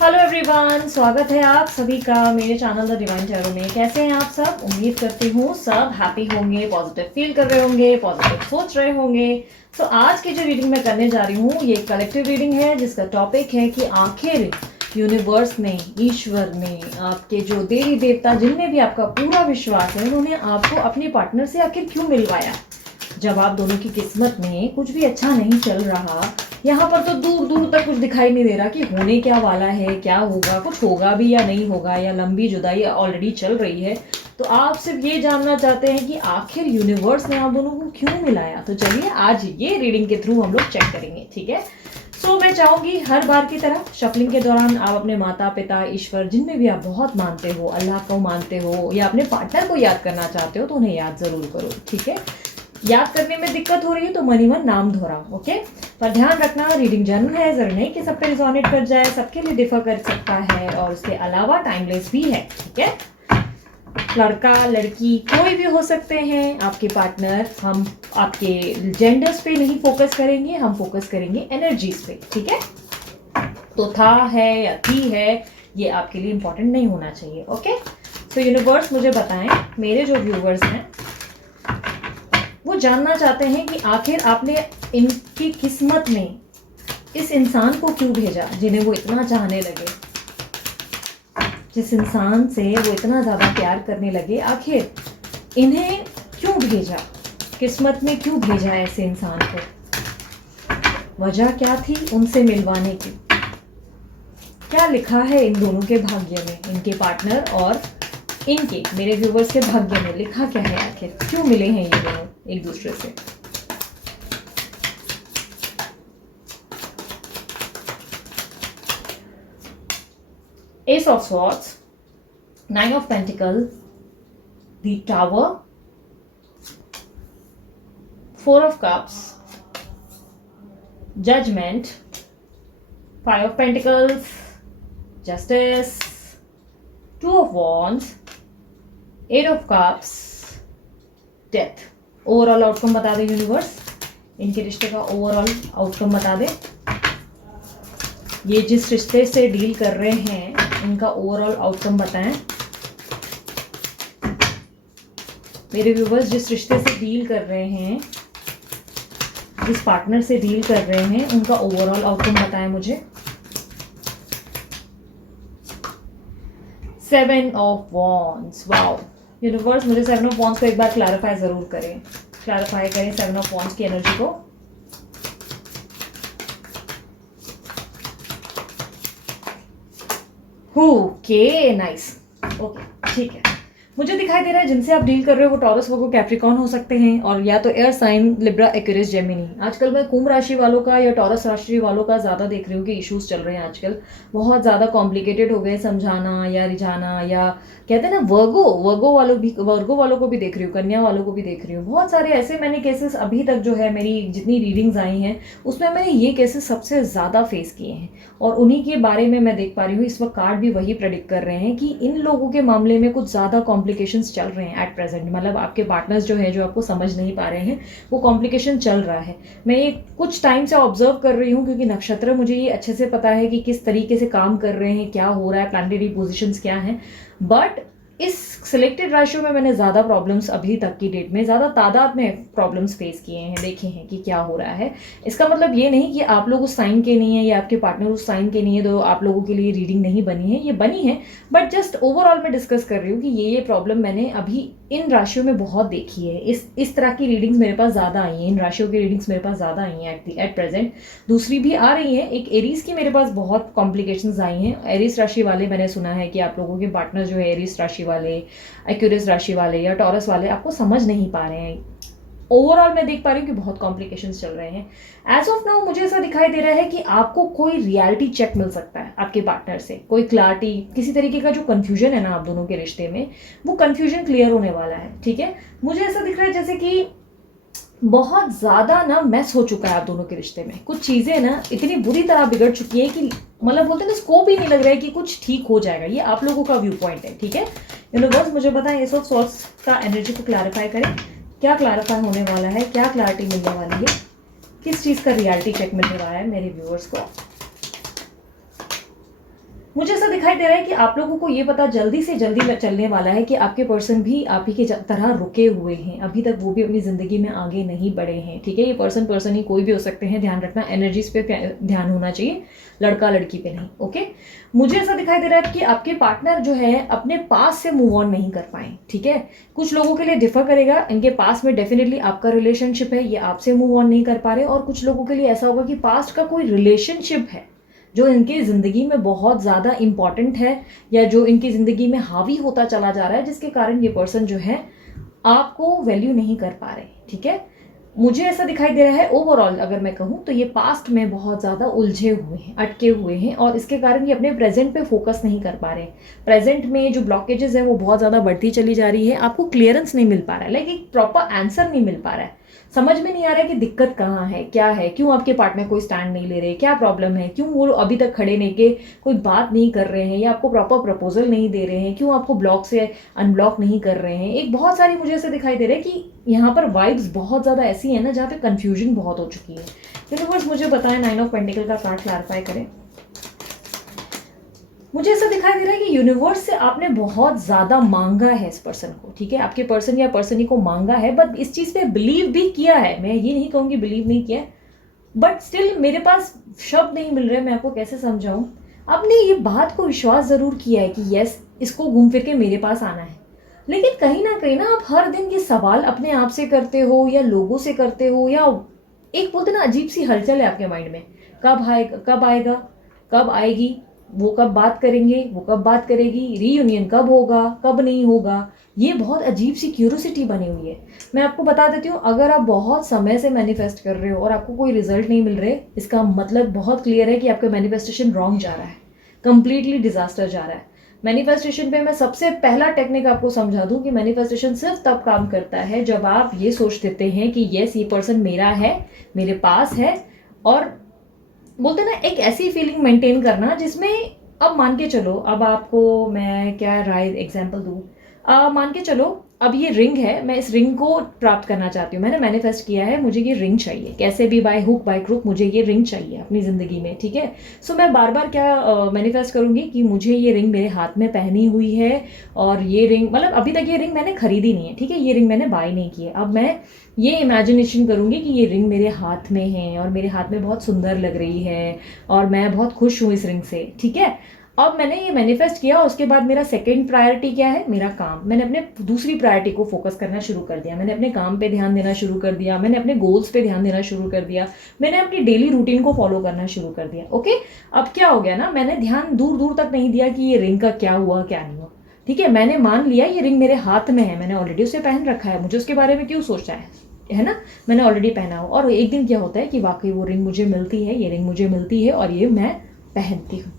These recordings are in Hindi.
हेलो एवरीवन, स्वागत है आप सभी का मेरे चैनल द डिवाइन टैरो में। कैसे हैं आप सब? उम्मीद करती हूँ सब हैप्पी होंगे, पॉजिटिव फील कर रहे होंगे, पॉजिटिव सोच रहे होंगे। तो आज की जो रीडिंग मैं करने जा रही हूँ ये कलेक्टिव रीडिंग है, जिसका टॉपिक है कि आखिर यूनिवर्स ने, ईश्वर ने, आपके जो देवी देवता जिनमें भी आपका पूरा विश्वास है, उन्होंने आपको अपने पार्टनर से आखिर क्यों मिलवाया। जब आप दोनों की किस्मत में कुछ भी अच्छा नहीं चल रहा, यहाँ पर तो दूर दूर तक कुछ दिखाई नहीं दे रहा कि होने क्या वाला है, क्या होगा, कुछ होगा भी या नहीं होगा, या लंबी जुदाई ऑलरेडी चल रही है। तो आप सिर्फ ये जानना चाहते हैं कि आखिर यूनिवर्स ने आप दोनों को क्यों मिलाया। तो चलिए आज ये रीडिंग के थ्रू हम लोग चेक करेंगे, ठीक है। सो मैं चाहूंगी हर बार की तरह शफलिंग के दौरान आप अपने माता पिता, ईश्वर, जिनमें भी आप बहुत मानते हो, अल्लाह को मानते हो, या अपने पार्टनर को याद करना चाहते हो तो उन्हें याद जरूर करो, ठीक है। याद करने में दिक्कत हो रही है तो मन ही मन नाम दोहराओ, ओके। पर ध्यान रखना, रीडिंग जनरल है, जरूर नहीं कि सब पे रिजोनेट कर जाए, सबके लिए डिफर कर सकता है और उसके अलावा टाइमलेस भी है, ठीक है। लड़का लड़की कोई भी हो सकते हैं आपके पार्टनर। हम आपके जेंडर्स पे नहीं फोकस करेंगे, हम फोकस करेंगे एनर्जीज पे, ठीक है। तो था है या थी है ये आपके लिए इंपॉर्टेंट नहीं होना चाहिए, ओके। तो यूनिवर्स मुझे बताएं, मेरे जो व्यूवर्स हैं वो जानना चाहते हैं कि आखिर आपने इनकी किस्मत में इस इंसान को क्यों भेजा जिन्हें वो इतना चाहने लगे, जिस इंसान से वो इतना ज़्यादा प्यार करने लगे। आखिर इन्हें क्यों भेजा, किस्मत में क्यों भेजा ऐसे इंसान को, वजह क्या थी उनसे मिलवाने की, क्या लिखा है इन दोनों के भाग्य में, इनके पार्टनर और इनके मेरे व्यूवर्स के भाग्य में लिखा क्या है, आखिर क्यों मिले हैं ये दोनों एक दूसरे से। Ace of swords, nine of pentacles, the tower, four of cups, judgement, five of pentacles, justice, two of wands, eight of cups, death. Overall outcome बता दे यूनिवर्स, इनके रिश्ते का ओवरऑल आउटकम बता दे। ये जिस रिश्ते से डील कर रहे हैं इनका ओवरऑल आउटकम बताएं। मेरे व्यूवर्स जिस रिश्ते से डील कर रहे हैं, जिस पार्टनर से डील कर रहे हैं, उनका ओवरऑल आउटकम बताएं मुझे। Seven of wands, wow. Universe मुझे सेवन ऑफ वॉन्ड्स को एक बार क्लैरिफाई जरूर करें, क्लैरिफाई करें सेवन ऑफ वॉन्ड्स की एनर्जी को। ओके नाइस, ओके ठीक है। मुझे दिखाई दे रहा है जिनसे आप डील कर रहे हो वो टॉरस, वर्गो, कैप्रिकॉर्न हो सकते हैं, और या तो air sign, Libra, Aquarius, Gemini. आजकल मैं कुंभ राशि वालों का या टॉरस राशि वालों का ज़्यादा देख रही हूँ कि इश्यूज चल रहे हैं आजकल, बहुत ज़्यादा कॉम्प्लिकेटेड हो गए समझाना या रिझाना, या कहते हैं ना वर्गो वालों को भी देख रही हूँ, कन्या वालों को भी देख रही हूँ। बहुत सारे ऐसे मैंने केसेस अभी तक जो है मेरी जितनी रीडिंग्स आई हैं उसमें मैंने ये केसेस सबसे ज़्यादा फेस किए हैं, और उन्हीं के बारे में मैं देख पा रही हूँ। इस वक्त कार्ड भी वही प्रेडिक्ट कर रहे हैं कि इन लोगों के मामले में कुछ ज़्यादा कॉम्प्लिकेशंस चल रहे हैं एट प्रेजेंट। मतलब आपके पार्टनर्स जो है, जो आपको समझ नहीं पा रहे हैं, वो कॉम्प्लिकेशन चल रहा है। मैं ये कुछ टाइम से ऑब्जर्व कर रही हूँ क्योंकि नक्षत्र मुझे ये अच्छे से पता है कि किस तरीके से काम कर रहे हैं, क्या हो रहा है, प्लानिटरी पोजिशंस क्या हैं। बट इस सिलेक्टेड राशियों में मैंने ज़्यादा प्रॉब्लम्स अभी तक की डेट में, ज़्यादा तादाद में प्रॉब्लम्स फेस किए हैं, देखे हैं कि क्या हो रहा है। इसका मतलब ये नहीं कि आप लोग उस साइन के नहीं है या आपके पार्टनर उस साइन के नहीं है तो आप लोगों के लिए रीडिंग नहीं बनी है, ये बनी है। बट जस्ट ओवरऑल मैं डिस्कस कर रही हूँ कि ये प्रॉब्लम मैंने अभी इन राशियों में बहुत देखी है। इस तरह की रीडिंग्स मेरे पास ज़्यादा आई हैं, इन राशियों की रीडिंग्स मेरे पास ज़्यादा आई हैं एट प्रेजेंट। दूसरी भी आ रही हैं, एक एरीज की मेरे पास बहुत कॉम्प्लिकेशंस आई हैं। एरीज राशि वाले, मैंने सुना है कि आप लोगों के पार्टनर जो है एरीज राशि वाले, एक्वेरियस राशि वाले या टॉरस वाले आपको समझ नहीं पा रहे हैं। ओवरऑल मैं देख पा रही हूँ कि बहुत कॉम्प्लिकेशंस चल रहे हैं। एज ऑफ नाउ मुझे ऐसा दिखाई दे रहा है कि आपको कोई रियलिटी चेक मिल सकता है आपके पार्टनर से, कोई क्लैरिटी, किसी तरीके का जो कंफ्यूजन है ना आप दोनों के रिश्ते में, वो कंफ्यूजन क्लियर होने वाला है, ठीक है। मुझे ऐसा दिख रहा है जैसे कि बहुत ज़्यादा ना मेस हो चुका है आप दोनों के रिश्ते में, कुछ चीज़ें ना इतनी बुरी तरह बिगड़ चुकी है कि मतलब बोलते हैं ना, स्कोप ही नहीं लग रहा है कि कुछ ठीक हो जाएगा। ये आप लोगों का व्यू पॉइंट है, ठीक है। यूनिवर्स मुझे बताएं एस ऑफ सॉर्ड्स का एनर्जी को क्लैरिफाई करें, क्या क्लैरिफाई होने वाला है, क्या क्लैरिटी मिलने वाली है, किस चीज़ का रियलिटी चेक मिलने वाला है मेरे व्यूअर्स को। मुझे ऐसा दिखाई दे रहा है कि आप लोगों को ये पता जल्दी से जल्दी चलने वाला है कि आपके पर्सन भी आप ही की तरह रुके हुए हैं, अभी तक वो भी अपनी ज़िंदगी में आगे नहीं बढ़े हैं, ठीक है। ये पर्सन ही कोई भी हो सकते हैं, ध्यान रखना, एनर्जीज पे ध्यान होना चाहिए, लड़का लड़की पे नहीं, ओके। मुझे ऐसा दिखाई दे रहा है कि आपके पार्टनर जो है अपने पास से मूव ऑन नहीं कर पाए, ठीक है। कुछ लोगों के लिए डिफर करेगा, इनके पास में डेफिनेटली आपका रिलेशनशिप है, ये आपसे मूव ऑन नहीं कर पा रहे, और कुछ लोगों के लिए ऐसा होगा कि पास्ट का कोई रिलेशनशिप है जो इनकी ज़िंदगी में बहुत ज़्यादा इम्पॉर्टेंट है, या जो इनकी ज़िंदगी में हावी होता चला जा रहा है, जिसके कारण ये पर्सन जो है आपको वैल्यू नहीं कर पा रहे, ठीक है। मुझे ऐसा दिखाई दे रहा है ओवरऑल अगर मैं कहूँ तो ये पास्ट में बहुत ज़्यादा उलझे हुए हैं, अटके हुए हैं, और इसके कारण ये अपने प्रेजेंट पे फोकस नहीं कर पा रहे। प्रेजेंट में जो ब्लॉकेजेस है वो बहुत ज़्यादा बढ़ती चली जा रही है, आपको क्लियरेंस नहीं मिल पा रहा है, लाइक एक प्रॉपर आंसर नहीं मिल पा रहा है, समझ में नहीं आ रहा है कि दिक्कत कहाँ है, क्या है, क्यों आपके पार्टनर कोई स्टैंड नहीं ले रहे, क्या प्रॉब्लम है, क्यों वो अभी तक खड़े नहीं के कोई बात नहीं कर रहे हैं, या आपको प्रॉपर प्रपोजल नहीं दे रहे हैं, क्यों आपको ब्लॉक से अनब्लॉक नहीं कर रहे हैं। एक बहुत सारी मुझे ऐसे दिखाई दे रहा है कि यहाँ पर वाइब्स बहुत ज़्यादा ऐसी है ना जहाँ पे कन्फ्यूजन बहुत हो चुकी है। यूनिवर्स मुझे बताएं, 9 ऑफ पेंटिकल का कार्ड क्लैरिफाई करें। मुझे ऐसा दिखाई दे रहा है कि यूनिवर्स से आपने बहुत ज़्यादा मांगा है इस पर्सन को, ठीक है। आपके पर्सन या पर्सनी को मांगा है, बट इस चीज़ पे बिलीव भी किया है, मैं ये नहीं कहूँगी बिलीव नहीं किया, बट स्टिल मेरे पास शब्द नहीं मिल रहे, मैं आपको कैसे समझाऊँ। आपने ये बात को विश्वास ज़रूर किया है कि यस, इसको घूम फिर के मेरे पास आना है, लेकिन कहीं ना आप हर दिन ये सवाल अपने आप से करते हो, या लोगों से करते हो, या एक बोलते ना अजीब सी हलचल है आपके माइंड में, कब आएगा, कब आएगा, कब आएगी, वो कब बात करेंगे, वो कब बात करेगी, रीयूनियन कब होगा, कब नहीं होगा, ये बहुत अजीब सी क्यूरियोसिटी बनी हुई है। मैं आपको बता देती हूँ, अगर आप बहुत समय से मैनिफेस्ट कर रहे हो और आपको कोई रिजल्ट नहीं मिल रहे, इसका मतलब बहुत क्लियर है कि आपका मैनिफेस्टेशन रॉन्ग जा रहा है, कंप्लीटली डिजास्टर जा रहा है। मैनिफेस्टेशन पे मैं सबसे पहला टेक्निक आपको समझा दूं कि मैनिफेस्टेशन सिर्फ तब काम करता है जब आप ये सोच देते हैं कि यस, ये पर्सन मेरा है, मेरे पास है, और बोलते ना एक ऐसी फीलिंग मेंटेन करना जिसमें, अब मान के चलो, अब आपको मैं क्या राय एग्जांपल दूँ, मान के चलो अब ये रिंग है, मैं इस रिंग को प्राप्त करना चाहती हूँ, मैंने मैनिफेस्ट किया है, मुझे ये रिंग चाहिए, कैसे भी बाय हुक बाय क्रुक मुझे ये रिंग चाहिए अपनी ज़िंदगी में, ठीक है। सो मैं बार बार क्या मैनिफेस्ट करूँगी कि मुझे ये रिंग मेरे हाथ में पहनी हुई है, और ये रिंग, मतलब अभी तक ये रिंग मैंने खरीदी नहीं है, ठीक है, ये रिंग मैंने बाय नहीं की है, अब मैं ये इमेजिनेशन करूँगी कि ये रिंग मेरे हाथ में है, और मेरे हाथ में बहुत सुंदर लग रही है, और मैं बहुत खुश हूँ इस रिंग से, ठीक है। अब मैंने ये मैनिफेस्ट किया, उसके बाद मेरा सेकंड प्रायोरिटी क्या है, मेरा काम, मैंने अपने दूसरी प्रायोरिटी को फोकस करना शुरू कर दिया, मैंने अपने काम पे ध्यान देना शुरू कर दिया, मैंने अपने गोल्स पे ध्यान देना शुरू कर दिया, मैंने अपनी डेली रूटीन को फॉलो करना शुरू कर दिया, ओके। अब क्या हो गया ना, मैंने ध्यान दूर दूर तक नहीं दिया कि ये रिंग का क्या हुआ क्या नहीं हुआ, ठीक है। मैंने मान लिया ये रिंग मेरे हाथ में है, मैंने ऑलरेडी उसे पहन रखा है, मुझे उसके बारे में क्यों सोचना है ना, मैंने ऑलरेडी पहना हो, और एक दिन क्या होता है कि वाकई वो रिंग मुझे मिलती है, ये रिंग मुझे मिलती है, और ये मैं पहनती हूँ।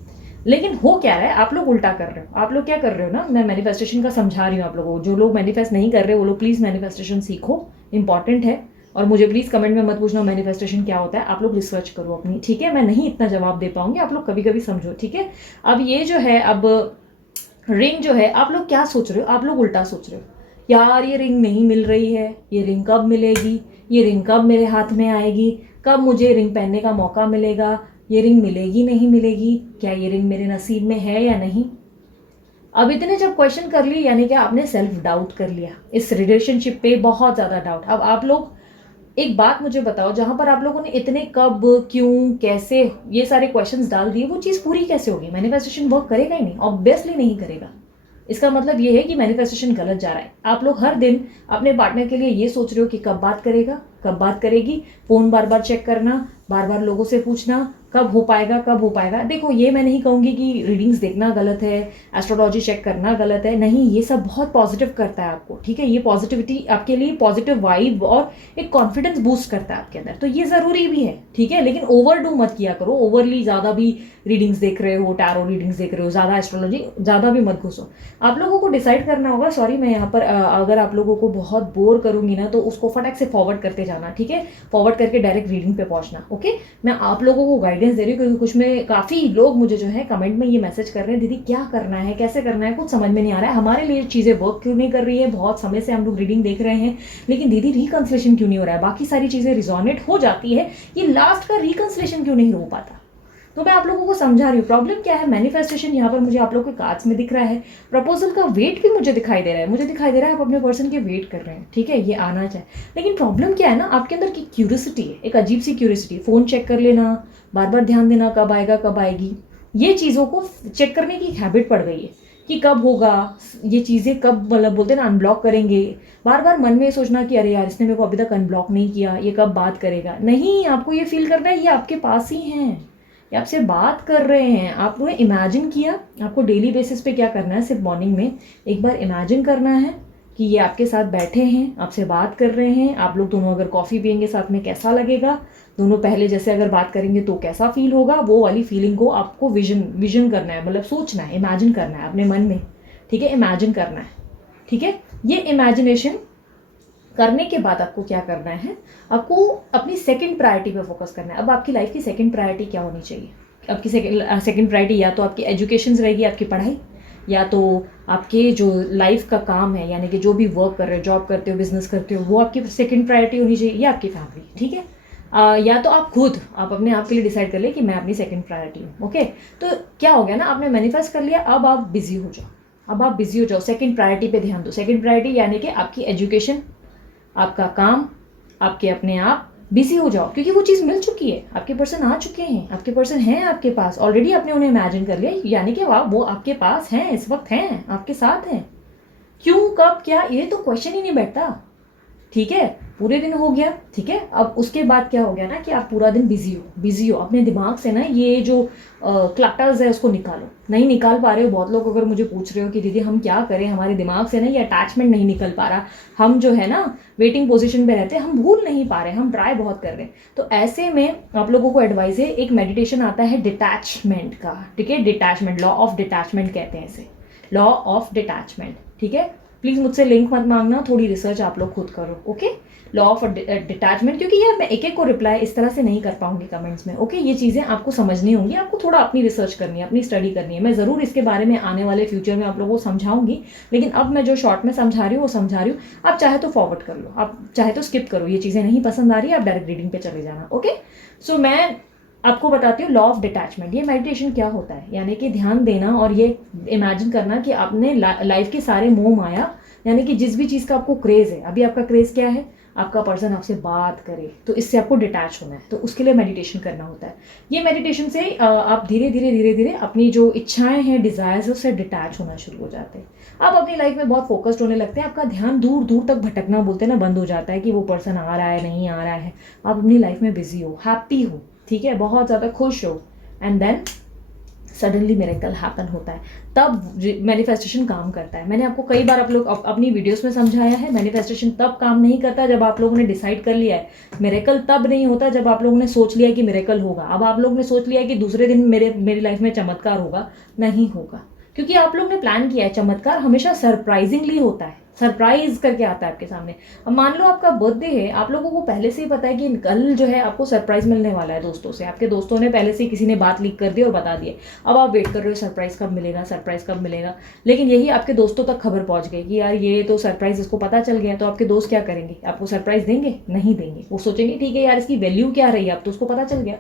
लेकिन हो क्या रहा है, आप लोग उल्टा कर रहे हो, आप लोग क्या कर रहे हो ना, मैं मैनिफेस्टेशन का समझा रही हूँ आप लोगों को, जो लोग मैनिफेस्ट नहीं कर रहे वो लोग प्लीज़ मैनिफेस्टेशन सीखो, इंपॉर्टेंट है। और मुझे प्लीज़ कमेंट में मत पूछना मैनिफेस्टेशन क्या होता है, आप लोग रिसर्च करो अपनी, ठीक है। मैं नहीं इतना जवाब दे पाऊंगी, आप लोग कभी कभी समझो, ठीक है। अब ये जो है, अब रिंग जो है, आप लोग क्या सोच रहे हो, आप लोग उल्टा सोच रहे हो, यार ये रिंग नहीं मिल रही है, ये रिंग कब मिलेगी, ये रिंग कब मेरे हाथ में आएगी, कब मुझे रिंग पहनने का मौका मिलेगा, ये रिंग मिलेगी नहीं मिलेगी, क्या ये रिंग मेरे नसीब में है या नहीं। अब इतने जब क्वेश्चन कर लिए, यानी कि आपने सेल्फ डाउट कर लिया, इस रिलेशनशिप पे बहुत ज़्यादा डाउट। अब आप लोग एक बात मुझे बताओ, जहां पर आप लोगों ने इतने कब, क्यों, कैसे, ये सारे क्वेश्चंस डाल दिए, वो चीज़ पूरी कैसे होगी, मैनिफेस्टेशन वर्क करेगा ही नहीं, ऑब्वियसली नहीं करेगा। इसका मतलब ये है कि मैनिफेस्टेशन गलत जा रहा है। आप लोग हर दिन अपने पार्टनर के लिए ये सोच रहे हो कि कब बात करेगा, कब बात करेगी, फ़ोन बार बार चेक करना, बार बार लोगों से पूछना कब हो पाएगा, कब हो पाएगा। देखो, ये मैं नहीं कहूँगी कि रीडिंग्स देखना गलत है, एस्ट्रोलॉजी चेक करना गलत है, नहीं, ये सब बहुत पॉजिटिव करता है आपको, ठीक है। ये पॉजिटिविटी आपके लिए पॉजिटिव वाइब और एक कॉन्फिडेंस बूस्ट करता है आपके अंदर, तो ये ज़रूरी भी है, ठीक है। लेकिन ओवर डू मत किया करो, ओवरली ज़्यादा भी रीडिंग्स देख रहे हो, टैरो रीडिंग्स देख रहे हो, ज़्यादा एस्ट्रोलॉजी ज़्यादा भी मत घुसो। आप लोगों को डिसाइड करना होगा, सॉरी मैं यहाँ पर अगर आप लोगों को बहुत बोर करूँगी ना, तो उसको फटाक से फॉरवर्ड करते जाना, ठीक है, फॉरवर्ड करके डायरेक्ट रीडिंग पे पहुँचना, ओके। मैं आप लोगों को गाइडेंस दे रही हूँ, क्योंकि कुछ में काफ़ी लोग मुझे जो है कमेंट में ये मैसेज कर रहे हैं, दीदी क्या करना है, कैसे करना है, कुछ समझ में नहीं आ रहा है, हमारे लिए चीज़ें वर्क क्यों नहीं कर रही है, बहुत समय से हम लोग रीडिंग देख रहे हैं, लेकिन दीदी रिकंसलेशन क्यों नहीं हो रहा है, बाकी सारी चीज़ें रिजोनेट हो जाती है, ये लास्ट का रिकंसलेशन क्यों नहीं हो पाता। तो मैं आप लोगों को समझा रही हूँ प्रॉब्लम क्या है। मैनिफेस्टेशन यहाँ पर मुझे आप लोगों के कार्ड्स में दिख रहा है, प्रपोजल का वेट भी मुझे दिखाई दे रहा है, मुझे दिखाई दे रहा है आप अपने पर्सन के वेट कर रहे हैं, ठीक है, ये आना चाहिए। लेकिन प्रॉब्लम क्या है ना, आपके अंदर की क्यूरियोसिटी है, एक अजीब सी क्यूरियोसिटी। फ़ोन चेक कर लेना, बार बार ध्यान देना कब आएगा कब आएगी, ये चीज़ों को चेक करने की हैबिट पड़ गई है कि कब होगा, ये चीज़ें कब, मतलब बोलते हैं ना अनब्लॉक करेंगे। बार बार मन में सोचना कि अरे यार इसने मेरे को अभी तक अनब्लॉक नहीं किया, ये कब बात करेगा। नहीं, आपको ये फील करना है ये आपके पास ही हैं, ये आपसे बात कर रहे हैं। आपने इमेजिन किया, आपको डेली बेसिस पे क्या करना है, सिर्फ मॉर्निंग में एक बार इमेजिन करना है कि ये आपके साथ बैठे हैं, आपसे बात कर रहे हैं। आप लोग दोनों अगर कॉफ़ी पियेंगे साथ में कैसा लगेगा, दोनों पहले जैसे अगर बात करेंगे तो कैसा फील होगा, वो वाली फीलिंग को आपको विजन करना है, मतलब सोचना है, इमेजिन करना है अपने मन में, ठीक है, इमेजिन करना है, ठीक है। ये इमेजिनेशन करने के बाद आपको क्या करना है, आपको अपनी सेकंड प्रायोरिटी पे फोकस करना है। अब आपकी लाइफ की सेकंड प्रायोरिटी क्या होनी चाहिए, आपकी सेकंड प्रायोरिटी या तो आपकी एजुकेशन रहेगी, आपकी पढ़ाई, या तो आपके जो लाइफ का काम है, यानी कि जो भी वर्क कर रहे हो, जॉब करते हो, बिजनेस करते हो, वो आपकी सेकंड प्रायोरिटी होनी चाहिए, या आपकी फैमिली, ठीक है। या तो आप खुद आप अपने आप के लिए डिसाइड कर ले कि मैं अपनी सेकंड प्रायोरिटी हूँ, ओके। तो क्या हो गया ना, आपने मैनिफेस्ट कर लिया, अब आप बिजी हो जाओ, अब आप बिजी हो जाओ, सेकंड प्रायोरिटी पे ध्यान दो। सेकंड प्रायोरिटी यानी कि आपकी एजुकेशन, आपका काम, आपके अपने आप बिजी हो जाओ, क्योंकि वो चीज़ मिल चुकी है, आपके पर्सन आ चुके हैं, आपके पर्सन हैं आपके पास ऑलरेडी, आपने उन्हें इमेजिन कर लिया, यानी कि वो आपके पास हैं, इस वक्त हैं, आपके साथ हैं। क्यों, कब, क्या, ये तो क्वेश्चन ही नहीं बैठता, ठीक है। पूरे दिन हो गया, ठीक है। अब उसके बाद क्या हो गया ना कि आप पूरा दिन बिजी हो अपने दिमाग से ना ये जो क्लटर्स है उसको निकालो। नहीं निकाल पा रहे हो, बहुत लोग अगर मुझे पूछ रहे हो कि दीदी हम क्या करें, हमारे दिमाग से ना ये अटैचमेंट नहीं निकल पा रहा, हम जो है ना वेटिंग पोजीशन पे रहते हैं, हम भूल नहीं पा रहे, हम ट्राई बहुत कर रहे हैं। तो ऐसे में आप लोगों को एडवाइस है, एक मेडिटेशन आता है डिटैचमेंट का, ठीक है, डिटैचमेंट, लॉ ऑफ डिटैचमेंट कहते हैं इसे, लॉ ऑफ डिटैचमेंट, ठीक है। प्लीज़ मुझसे लिंक मत मांगना, थोड़ी रिसर्च आप लोग खुद करो, ओके। लॉ ऑफ डिटैचमेंट, क्योंकि यार मैं एक एक को रिप्लाई इस तरह से नहीं कर पाऊंगी कमेंट्स में, ओके। ये चीज़ें आपको समझनी होंगी, आपको थोड़ा अपनी रिसर्च करनी है, अपनी स्टडी करनी है। मैं ज़रूर इसके बारे में आने वाले फ्यूचर में आप लोगों को समझाऊंगी, लेकिन अब मैं जो शॉर्ट में समझा रही हूँ वो समझा रही हूँ। आप चाहे तो फॉरवर्ड कर लो, आप चाहे तो स्किप करो, ये चीज़ें नहीं पसंद आ रही है आप डायरेक्ट रीडिंग पे चले जाना, ओके। सो मैं आपको बताती हूँ लॉ ऑफ डिटैचमेंट, ये मेडिटेशन क्या होता है, यानी कि ध्यान देना और ये इमेजिन करना कि आपने लाइफ के सारे मोह माया, यानी कि जिस भी चीज़ का आपको क्रेज़ है, अभी आपका क्रेज़ क्या है, आपका पर्सन आपसे बात करे, तो इससे आपको डिटैच होना है, तो उसके लिए मेडिटेशन करना होता है। ये मेडिटेशन से आप धीरे धीरे अपनी जो इच्छाएं हैं, डिज़ायर्स है, उससे डिटैच होना शुरू हो जाते हैं। आप अपनी लाइफ में बहुत फोकस्ड होने लगते हैं, आपका ध्यान दूर दूर तक भटकना बोलते हैं ना बंद हो जाता है कि वो पर्सन आ रहा है नहीं आ रहा है। आप अपनी लाइफ में बिजी हो, हैप्पी हो, ठीक है, बहुत ज़्यादा खुश हो, and then suddenly miracle happen होता है, तब मैनिफेस्टेशन काम करता है। मैंने आपको कई बार आप लोग अपनी वीडियोस में समझाया है, मैनिफेस्टेशन तब काम नहीं करता जब आप लोगों ने डिसाइड कर लिया है। मिरेकल तब नहीं होता जब आप लोगों ने सोच लिया कि मिरेकल होगा। अब आप लोगों ने सोच लिया कि दूसरे दिन मेरी लाइफ में चमत्कार होगा, नहीं होगा, क्योंकि आप लोग ने प्लान किया है। चमत्कार हमेशा सरप्राइजिंगली होता है, सरप्राइज करके आता है आपके सामने। अब मान लो आपका बर्थडे है, आप लोगों को पहले से ही पता है कि कल जो है आपको सरप्राइज मिलने वाला है दोस्तों से, आपके दोस्तों ने पहले से किसी ने बात लीक कर दी और बता दिए। अब आप वेट कर रहे हो सरप्राइज कब मिलेगा, सरप्राइज कब मिलेगा, लेकिन यही आपके दोस्तों तक खबर पहुंच गई कि यार ये तो सरप्राइज इसको पता चल गया। तो आपके दोस्त क्या करेंगे, आपको सरप्राइज देंगे, नहीं देंगे। वो सोचेंगे ठीक है यार इसकी वैल्यू क्या रही है, अब तो उसको पता चल गया।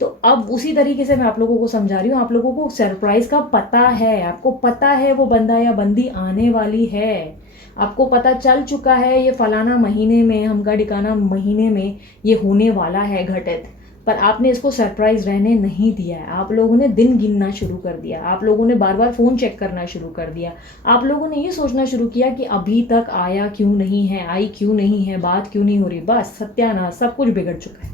तो अब उसी तरीके से मैं आप लोगों को समझा रही हूँ, आप लोगों को सरप्राइज का पता है, आपको पता है वो बंदा या बंदी आने वाली है, आपको पता चल चुका है ये फलाना महीने में, हमका ठिकाना महीने में ये होने वाला है घटित, पर आपने इसको सरप्राइज रहने नहीं दिया है। आप लोगों ने दिन गिनना शुरू कर दिया, आप लोगों ने बार बार फ़ोन चेक करना शुरू कर दिया, आप लोगों ने ये सोचना शुरू किया कि अभी तक आया क्यों नहीं है, आई क्यों नहीं है, बात क्यों नहीं हो रही। बस सत्यानाश, सब कुछ बिगड़ चुका है,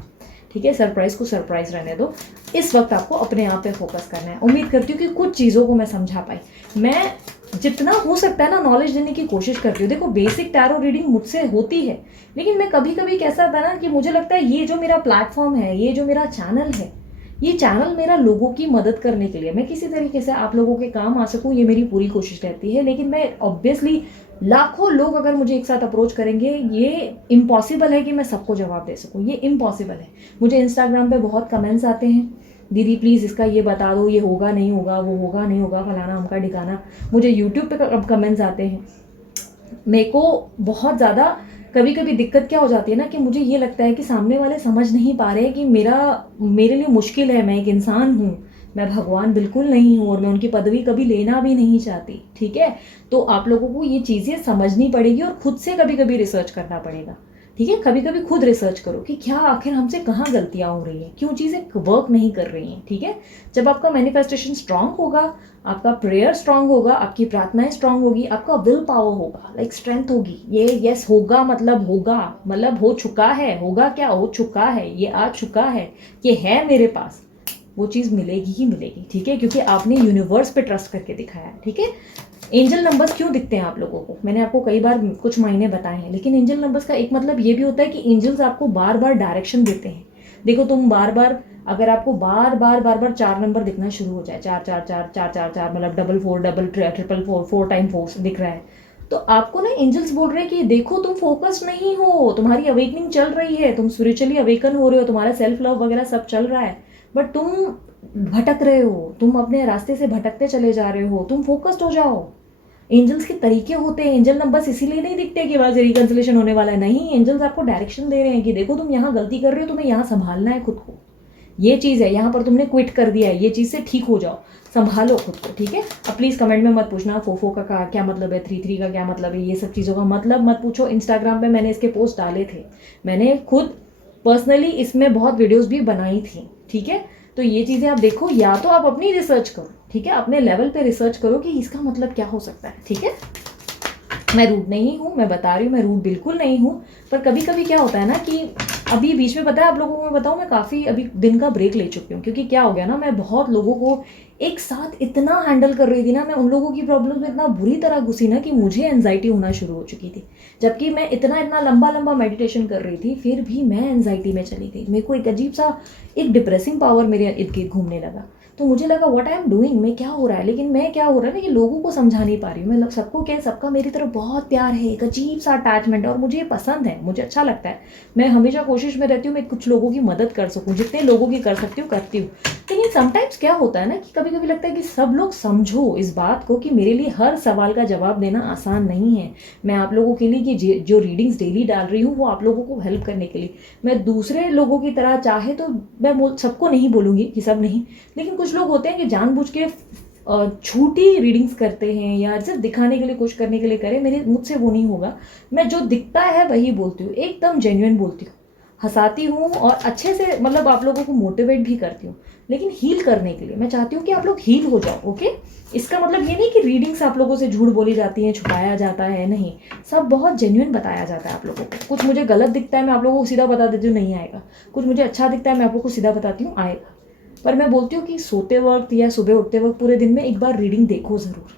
ठीक है। सरप्राइज को सरप्राइज रहने दो, इस वक्त आपको अपने आप पे फोकस करना है। उम्मीद करती हूँ कि कुछ चीज़ों को मैं समझा पाई। मैं जितना हो सकता है ना नॉलेज देने की कोशिश करती हूँ। देखो बेसिक टैरो रीडिंग मुझसे होती है, लेकिन मैं कभी कभी कैसा था ना कि मुझे लगता है ये जो मेरा प्लेटफॉर्म है, ये जो मेरा चैनल है, ये चैनल मेरा लोगों की मदद करने के लिए, मैं किसी तरीके से आप लोगों के काम आ सकूँ, ये मेरी पूरी कोशिश रहती है। लेकिन मैं ऑब्वियसली लाखों लोग अगर मुझे एक साथ अप्रोच करेंगे, ये इम्पॉसिबल है कि मैं सबको जवाब दे सकूँ, ये इम्पॉसिबल है। मुझे इंस्टाग्राम पे बहुत कमेंट्स आते हैं, दीदी प्लीज़ इसका ये बता दो, ये होगा नहीं होगा, वो होगा नहीं होगा, फलाना हमका ठिकाना। मुझे यूट्यूब पे कमेंट्स आते हैं, मेरे को बहुत ज़्यादा कभी कभी दिक्कत क्या हो जाती है ना कि मुझे ये लगता है कि सामने वाले समझ नहीं पा रहे कि मेरे लिए मुश्किल है, मैं एक इंसान हूँ, मैं भगवान बिल्कुल नहीं हूँ और मैं उनकी पदवी कभी लेना भी नहीं चाहती। ठीक है, तो आप लोगों को ये चीज़ें समझनी पड़ेगी और खुद से कभी कभी रिसर्च करना पड़ेगा। ठीक है, कभी कभी खुद रिसर्च करो कि क्या आखिर हमसे कहाँ गलतियाँ हो रही हैं, क्यों चीज़ें वर्क नहीं कर रही हैं। ठीक है, जब आपका मैनिफेस्टेशन स्ट्रांग होगा, आपका प्रेयर स्ट्रांग होगा, आपकी प्रार्थनाएं स्ट्रांग होगी, आपका विल पावर होगा, लाइक स्ट्रेंथ होगी। ये यस होगा मतलब हो चुका है, होगा क्या, हो चुका है, ये आ चुका है, ये है मेरे पास, वो चीज़ मिलेगी ही मिलेगी। ठीक है, क्योंकि आपने यूनिवर्स पे ट्रस्ट करके दिखाया है। ठीक है, एंजल नंबर्स क्यों दिखते हैं आप लोगों को, मैंने आपको कई बार कुछ मायने बताए हैं, लेकिन एंजल नंबर्स का एक मतलब ये भी होता है कि एंजल्स आपको बार बार डायरेक्शन देते हैं। देखो तुम बार बार, अगर आपको बार बार 4 नंबर दिखना शुरू हो जाए, 4 4 4 4 4 4, मतलब 4 4 4 टाइम 4 दिख रहा है, तो आपको ना एंजल्स बोल रहे हैं कि देखो तुम फोकस नहीं हो, तुम्हारी अवेकनिंग चल रही है, तुम स्पिरिचुअली अवेकन हो रहे हो, तुम्हारा सेल्फ लव वगैरह सब चल रहा है, बट तुम भटक रहे हो, तुम अपने रास्ते से भटकते चले जा रहे हो, तुम फोकस्ड हो जाओ। एंजल्स के तरीके होते हैं, एंजल नंबर्स इसीलिए नहीं दिखते कि बस रिकंसिलेशन होने वाला है, नहीं, एंजल्स आपको डायरेक्शन दे रहे हैं कि देखो तुम यहाँ गलती कर रहे हो, तुम्हें यहाँ संभालना है खुद को, ये चीज़ है, यहाँ पर तुमने क्विट कर दिया है, ये चीज़ से ठीक हो जाओ, संभालो खुद को। ठीक है, अब प्लीज़ कमेंट में मत पूछना फोफो का क्या मतलब है, 3 3 का क्या मतलब है, ये सब चीज़ों का मतलब मत पूछो। इंस्टाग्राम पे मैंने इसके पोस्ट डाले थे, मैंने खुद पर्सनली इसमें बहुत वीडियोस भी बनाई थी। ठीक है, तो ये चीज़ें आप देखो, या तो आप अपनी रिसर्च करो, ठीक है, अपने लेवल पे रिसर्च करो कि इसका मतलब क्या हो सकता है। ठीक है, मैं रूड नहीं हूँ, मैं बता रही हूँ, मैं रूड बिल्कुल नहीं हूँ, पर कभी कभी क्या होता है ना कि अभी बीच में पता है आप लोगों को मैं बताऊँ, मैं काफ़ी अभी दिन का ब्रेक ले चुकी हूँ, क्योंकि क्या हो गया ना, मैं बहुत लोगों को एक साथ इतना हैंडल कर रही थी ना, मैं उन लोगों की प्रॉब्लम में इतना बुरी तरह घुसी ना कि मुझे एनजाइटी होना शुरू हो चुकी थी। जबकि मैं इतना इतना लंबा लंबा मेडिटेशन कर रही थी, फिर भी मैं एनजाइटी में चली गई, मेरे को एक अजीब सा एक डिप्रेसिंग पावर मेरे इर्द गिर्द घूमने लगा। तो मुझे लगा व्हाट आई एम डूइंग, मैं क्या हो रहा है, लेकिन मैं क्या हो रहा है ना, ये लोगों को समझा नहीं पा रही हूँ। मैं सबको क्या, सबका मेरी तरफ बहुत प्यार है, एक अजीब सा अटैचमेंट है, और मुझे ये पसंद है, मुझे अच्छा लगता है। मैं हमेशा कोशिश में रहती हूँ मैं कुछ लोगों की मदद कर सकूँ, जितने लोगों की कर सकती हूँ करती हूँ। लेकिन समटाइम्स क्या होता है ना कि कभी कभी लगता है कि सब लोग समझो इस बात को कि मेरे लिए हर सवाल का जवाब देना आसान नहीं है। मैं आप लोगों के लिए कि जो रीडिंग्स डेली डाल रही हूँ वो आप लोगों को हेल्प करने के लिए, मैं दूसरे लोगों की तरह चाहे तो मैं सबको नहीं बोलूँगी कि सब नहीं, लेकिन कुछ लोग होते हैं कि जानबूझ के झूठी रीडिंग्स करते हैं या सिर्फ दिखाने के लिए, कुछ करने के लिए करें, मेरे मुझसे वो नहीं होगा। मैं जो दिखता है वही बोलती हूँ, एकदम जेन्युइन बोलती हूँ, हंसाती हूँ और अच्छे से मतलब आप लोगों को मोटिवेट भी करती हूँ, लेकिन हील करने के लिए मैं चाहती हूँ कि आप लोग हील हो जाओ। ओके, इसका मतलब ये नहीं कि रीडिंग्स आप लोगों से झूठ बोली जाती हैं, छुपाया जाता है, नहीं, सब बहुत जेन्युइन बताया जाता है आप लोगों को। कुछ मुझे गलत दिखता है मैं आप लोगों को सीधा बता देती हूँ नहीं आएगा, कुछ मुझे अच्छा दिखता है मैं आप लोगों को सीधा बताती हूँ आएगा। पर मैं बोलती हूँ कि सोते वक्त या सुबह उठते वक्त पूरे दिन में एक बार रीडिंग देखो ज़रूर,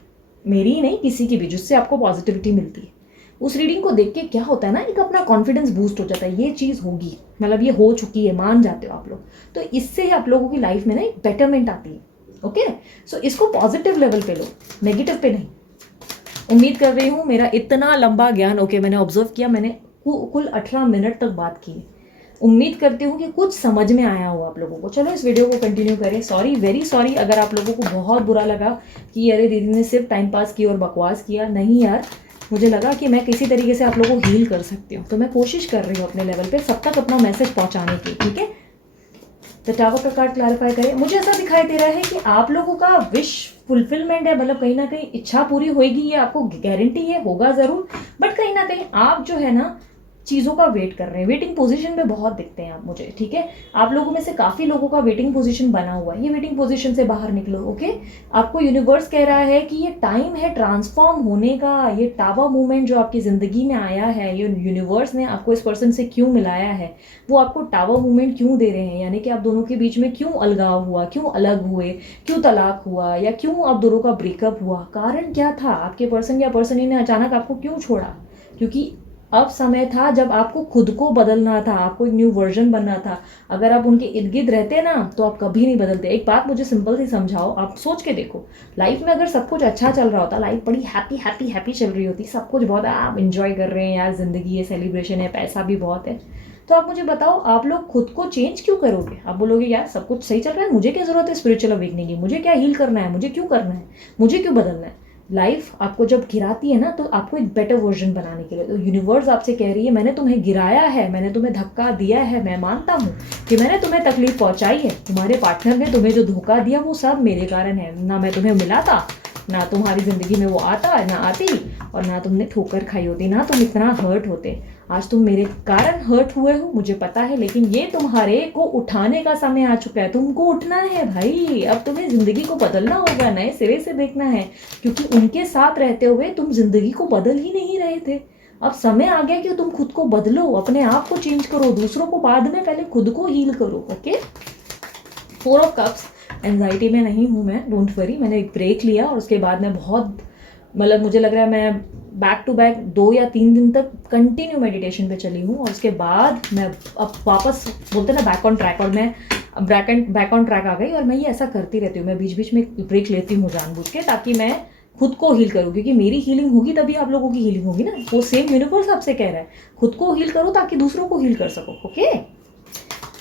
मेरी ही नहीं किसी की भी, जिससे आपको पॉजिटिविटी मिलती है। उस रीडिंग को देख के क्या होता है ना, एक अपना कॉन्फिडेंस बूस्ट हो जाता है, ये चीज़ होगी, मतलब ये हो चुकी है, मान जाते हो आप लोग, तो इससे आप लोगों की लाइफ में ना एक बेटरमेंट आती है। ओके, सो इसको पॉजिटिव लेवल पे लो, नेगेटिव पे नहीं। उम्मीद कर रही हूँ मेरा इतना लंबा ज्ञान, ओके मैंने ऑब्जर्व किया, मैंने कुल 18 मिनट तक बात की, उम्मीद करती हूँ कि कुछ समझ में आया हो आप लोगों को। चलो इस वीडियो को कंटिन्यू करें। सॉरी, वेरी सॉरी अगर आप लोगों को बहुत बुरा लगा कि अरे दीदी ने सिर्फ टाइम पास की और बकवास किया, नहीं यार, मुझे लगा कि मैं किसी तरीके से आप लोगों को हील कर सकती हूँ, तो मैं कोशिश कर रही हूँ अपने लेवल पे सब तक अपना मैसेज पहुँचाने की। ठीक है, तो टावर का कार्ड क्लैरिफाई करें। मुझे ऐसा दिखाई दे रहा है कि आप लोगों का विश फुलफिलमेंट है, मतलब कहीं ना कहीं इच्छा पूरी होगी, ये आपको गारंटी है, होगा ज़रूर, बट कहीं ना कहीं आप जो है ना चीज़ों का वेट कर रहे हैं, वेटिंग पोजीशन में बहुत दिखते हैं आप मुझे। ठीक है, आप लोगों में से काफ़ी लोगों का वेटिंग पोजीशन बना हुआ है, ये वेटिंग पोजीशन से बाहर निकलो। ओके, आपको यूनिवर्स कह रहा है कि ये टाइम है ट्रांसफॉर्म होने का, ये टावर मूवमेंट जो आपकी ज़िंदगी में आया है, ये यूनिवर्स ने आपको इस पर्सन से क्यों मिलाया है, वो आपको टावर मूवमेंट क्यों दे रहे हैं, यानी कि आप दोनों के बीच में क्यों अलगाव हुआ, क्यों अलग हुए, क्यों तलाक हुआ, या क्यों आप दोनों का ब्रेकअप हुआ, कारण क्या था, आपके पर्सन या पर्सन ने अचानक आपको क्यों छोड़ा। क्योंकि अब समय था जब आपको खुद को बदलना था, आपको एक न्यू वर्जन बनना था। अगर आप उनके इर्द गिर्द रहते ना तो आप कभी नहीं बदलते। एक बात मुझे सिंपल सी समझाओ, आप सोच के देखो, लाइफ में अगर सब कुछ अच्छा चल रहा होता, लाइफ बड़ी हैप्पी हैप्पी हैप्पी चल रही होती, सब कुछ बहुत आप इंजॉय कर रहे हैं यार, जिंदगी है, सेलिब्रेशन है, पैसा भी बहुत है, तो आप मुझे बताओ आप लोग खुद को चेंज क्यों करोगे। आप बोलोगे यार सब कुछ सही चल रहा है, मुझे क्या जरूरत है स्पिरिचुअल अवेकनिंग की, मुझे क्या हील करना है, मुझे क्यों करना है, मुझे क्यों बदलना है। लाइफ आपको जब गिराती है ना तो आपको एक बेटर वर्जन बनाने के लिए, तो यूनिवर्स आपसे कह रही है मैंने तुम्हें गिराया है, मैंने तुम्हें धक्का दिया है, मैं मानता हूँ कि मैंने तुम्हें तकलीफ पहुंचाई है, तुम्हारे पार्टनर ने तुम्हें जो धोखा दिया वो सब मेरे कारण है, ना मैं तुम्हें मिलाता, ना तुम्हारी ज़िंदगी में वो आता ना आती, और ना तुमने ठोकर खाई होती, ना तुम इतना हर्ट होते। आज तुम मेरे कारण हर्ट हुए हो मुझे पता है, लेकिन ये तुम्हारे को उठाने का समय आ चुका है, तुमको उठना है भाई, अब तुम्हें ज़िंदगी को बदलना होगा, नए सिरे से देखना है, क्योंकि उनके साथ रहते हुए तुम ज़िंदगी को बदल ही नहीं रहे थे। अब समय आ गया कि तुम खुद को बदलो, अपने आप को चेंज करो, दूसरों को बाद में, पहले खुद को हील करो। ओके, 4 ऑफ कप्स, एंजाइटी में नहीं हूँ मैं, डोंट वरी, मैंने एक ब्रेक लिया और उसके बाद मैं बहुत, मतलब मुझे लग रहा है मैं बैक टू बैक 2 या 3 दिन तक कंटिन्यू मेडिटेशन पे चली हूँ, और उसके बाद मैं अब वापस बोलते ना बैक ऑन ट्रैक, और मैं बैक ऑन ट्रैक आ गई, और मैं ये ऐसा करती रहती हूँ, मैं बीच बीच में ब्रेक लेती हूँ जानबूझ के, ताकि मैं खुद को हील करूँ, क्योंकि मेरी हीलिंग होगी तभी आप लोगों की हीलिंग होगी ना, वो सेम यूनिवर्स आपसे कह रहा है खुद को हील करो ताकि दूसरों को हील कर सको। ओके,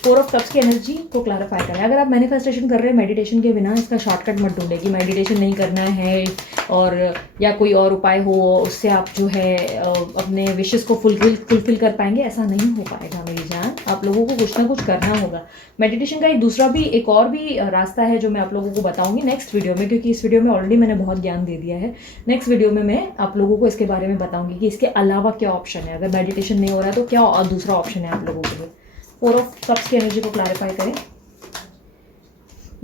4 ऑफ कप्स की एनर्जी को क्लैरिफाई करें। अगर आप मैनिफेस्टेशन कर रहे हैं मेडिटेशन के बिना, इसका शॉर्टकट मत ढूंढे कि मेडिटेशन नहीं करना है और या कोई और उपाय हो उससे आप जो है अपने विशेस को फुलफिल कर पाएंगे, ऐसा नहीं हो पाएगा मेरी जान, आप लोगों को कुछ ना कुछ करना होगा। मेडिटेशन का एक और भी रास्ता है जो मैं आप लोगों को बताऊंगी नेक्स्ट वीडियो में, क्योंकि इस वीडियो में ऑलरेडी मैंने बहुत ज्ञान दे दिया है। नेक्स्ट वीडियो में मैं आप लोगों को इसके बारे में बताऊंगी कि इसके अलावा क्या ऑप्शन है, अगर मेडिटेशन नहीं हो रहा है तो क्या और दूसरा ऑप्शन है आप लोगों के लिए। 4 ऑफ कप्स की एनर्जी को क्लैरिफाई करें।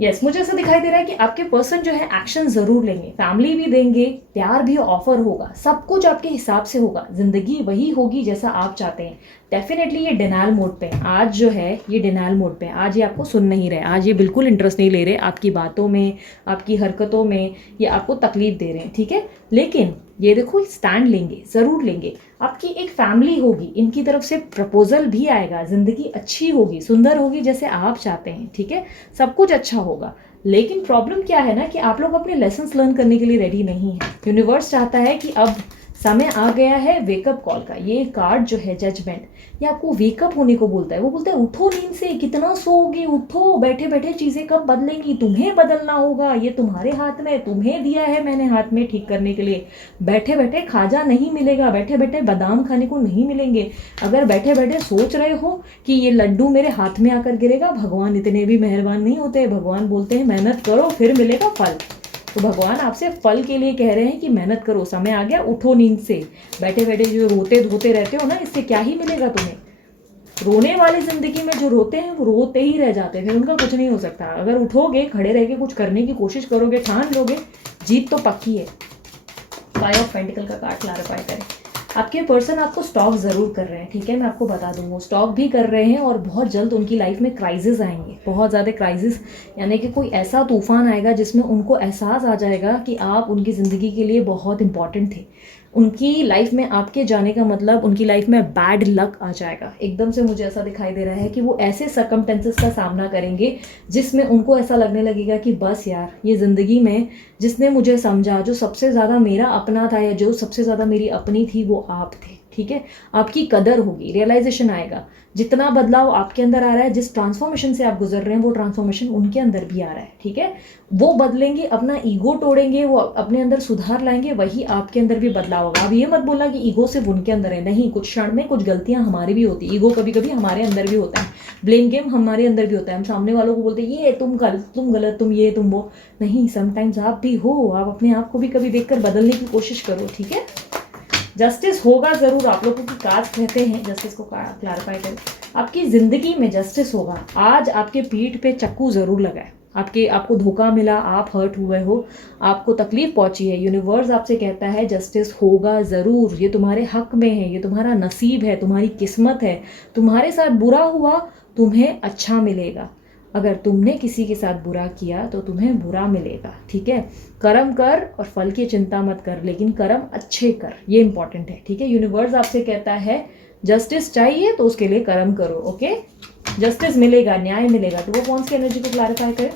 यस, मुझे ऐसा दिखाई दे रहा है कि आपके पर्सन जो है एक्शन जरूर लेंगे, फैमिली भी देंगे, प्यार भी ऑफर होगा, सब कुछ आपके हिसाब से होगा, जिंदगी वही होगी जैसा आप चाहते हैं। डेफिनेटली ये डिनायल मोड पे है आज, जो है ये डिनायल मोड पे है आज, ये आपको सुन नहीं रहे, आज ये बिल्कुल इंटरेस्ट नहीं ले रहे आपकी बातों में, आपकी हरकतों में, ये आपको तकलीफ दे रहे हैं, ठीक है। लेकिन ये देखो स्टैंड लेंगे, जरूर लेंगे, आपकी एक फैमिली होगी, इनकी तरफ से प्रपोजल भी आएगा, जिंदगी अच्छी होगी, सुंदर होगी जैसे आप चाहते हैं, ठीक है, सब कुछ अच्छा होगा। लेकिन प्रॉब्लम क्या है ना कि आप लोग अपने लेसन्स लर्न करने के लिए रेडी नहीं है। यूनिवर्स चाहता है कि अब समय आ गया है वेकअप कॉल का। ये कार्ड जो है जजमेंट, ये आपको वेकअप होने को बोलता है, वो बोलता है उठो नींद से, कितना सोओगे, उठो, बैठे बैठे चीजें कब बदलेंगी, तुम्हें बदलना होगा, ये तुम्हारे हाथ में, तुम्हें दिया है मैंने हाथ में ठीक करने के लिए। बैठे बैठे खाजा नहीं मिलेगा, बैठे बैठे बादाम खाने को नहीं मिलेंगे। अगर बैठे बैठे सोच रहे हो कि ये लड्डू मेरे हाथ में आकर गिरेगा, भगवान इतने भी मेहरबान नहीं होते, भगवान बोलते हैं मेहनत करो फिर मिलेगा फल। तो भगवान आपसे फल के लिए कह रहे हैं कि मेहनत करो, समय आ गया, उठो नींद से। बैठे बैठे जो रोते धोते रहते हो ना, इससे क्या ही मिलेगा तुम्हें। रोने वाली जिंदगी में जो रोते हैं वो रोते ही रह जाते हैं, फिर उनका कुछ नहीं हो सकता। अगर उठोगे, खड़े रह के कुछ करने की कोशिश करोगे, ठान लोगे, जीत तो पक्की है। 5 ऑफ पेंटिकल का कार्ड क्लैरिफाई करें। आपके पर्सन आपको स्टॉक ज़रूर कर रहे हैं, ठीक है, मैं आपको बता दूँ, वो स्टॉक भी कर रहे हैं, और बहुत जल्द उनकी लाइफ में क्राइसिस आएंगे, बहुत ज़्यादा क्राइसिस, यानी कि कोई ऐसा तूफान आएगा जिसमें उनको एहसास आ जाएगा कि आप उनकी ज़िंदगी के लिए बहुत इंपॉर्टेंट थे। उनकी लाइफ में आपके जाने का मतलब उनकी लाइफ में बैड लक आ जाएगा। एकदम से मुझे ऐसा दिखाई दे रहा है कि वो ऐसे सर्कमटेंसेस का सामना करेंगे जिसमें उनको ऐसा लगने लगेगा कि बस यार, ये ज़िंदगी में जिसने मुझे समझा, जो सबसे ज़्यादा मेरा अपना था या जो सबसे ज़्यादा मेरी अपनी थी, वो आप थे, ठीक है। आपकी कदर होगी, रियलाइजेशन आएगा, जितना बदलाव आपके अंदर आ रहा है, जिस ट्रांसफॉर्मेशन से आप गुजर रहे हैं, वो ट्रांसफॉर्मेशन उनके अंदर भी आ रहा है, ठीक है। वो बदलेंगे, अपना ईगो तोड़ेंगे, वो अपने अंदर सुधार लाएंगे, वही आपके अंदर भी बदलाव होगा। अब ये मत बोला कि ईगो सिर्फ उनके अंदर है, नहीं, कुछ क्षण में कुछ गलतियां हमारी भी होती है, ईगो कभी कभी हमारे अंदर भी होता है, ब्लेम गेम हमारे अंदर भी होता है, हम सामने वालों को बोलते हैं ये तुम गलत, तुम ये तुम वो, नहीं, समटाइम्स आप भी हो, आप अपने आप को भी कभी देखकर बदलने की कोशिश करो, ठीक है। जस्टिस होगा जरूर, आप लोगों की कास्ट कहते हैं, जस्टिस को क्लैरिफाई करें। आपकी जिंदगी में जस्टिस होगा। आज आपके पीठ पे चक्कू जरूर लगा है, आपको धोखा मिला, आप हर्ट हुए हो, आपको तकलीफ पहुंची है, यूनिवर्स आपसे कहता है जस्टिस होगा ज़रूर, ये तुम्हारे हक में है, ये तुम्हारा नसीब है, तुम्हारी किस्मत है। तुम्हारे साथ बुरा हुआ, तुम्हें अच्छा मिलेगा। अगर तुमने किसी के साथ बुरा किया तो तुम्हें बुरा मिलेगा, ठीक है। कर्म कर और फल की चिंता मत कर, लेकिन कर्म अच्छे कर, ये इंपॉर्टेंट है, ठीक है। यूनिवर्स आपसे कहता है जस्टिस चाहिए तो उसके लिए कर्म करो, ओके, जस्टिस मिलेगा, न्याय मिलेगा। तो वो कौन सी एनर्जी को क्लैरिफाई करें।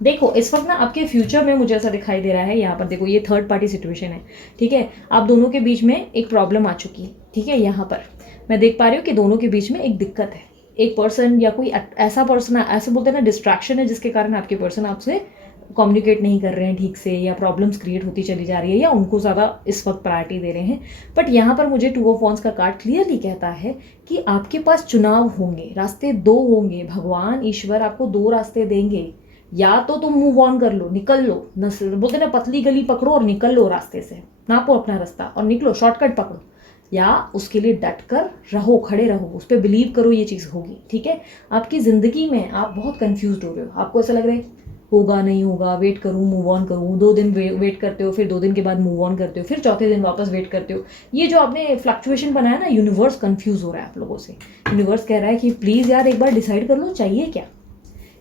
देखो इस वक्त ना आपके फ्यूचर में मुझे ऐसा दिखाई दे रहा है, यहाँ पर देखो ये थर्ड पार्टी सिचुएशन है, ठीक है। आप दोनों के बीच में एक प्रॉब्लम आ चुकी है, ठीक है। यहाँ पर मैं देख पा रही हूँ कि दोनों के बीच में एक दिक्कत है। एक पर्सन या कोई ऐसा पर्सन, ऐसे बोलते हैं ना, डिस्ट्रैक्शन है जिसके कारण आपके पर्सन आपसे कम्युनिकेट नहीं कर रहे हैं ठीक से, या प्रॉब्लम्स क्रिएट होती चली जा रही है, या उनको ज़्यादा इस वक्त प्रायोरिटी दे रहे हैं। बट यहाँ पर मुझे 2 ऑफ वॉन्ड्स का कार्ड क्लियरली कहता है कि आपके पास चुनाव होंगे, रास्ते 2 होंगे। भगवान ईश्वर आपको 2 रास्ते देंगे, या तो तुम मूव ऑन कर लो, निकल लो, बोलते ना पतली गली पकड़ो और निकल लो रास्ते से, नापो अपना रास्ता और निकलो, शॉर्टकट पकड़ो, या उसके लिए डट कर रहो, खड़े रहो, उस पर बिलीव करो ये चीज़ होगी। ठीक है, आपकी ज़िंदगी में आप बहुत कंफ्यूज हो रहे हो, आपको ऐसा लग रहा है होगा नहीं होगा, वेट करूँ, मूव ऑन करूँ, 2 दिन वेट करते हो, फिर 2 दिन के बाद मूव ऑन करते हो, फिर चौथे दिन वापस वेट करते हो। ये जो आपने फ्लक्चुएशन बनाया ना, यूनिवर्स कंफ्यूज हो रहा है आप लोगों से। यूनिवर्स कह रहा है कि प्लीज़ यार एक बार डिसाइड कर लो चाहिए क्या।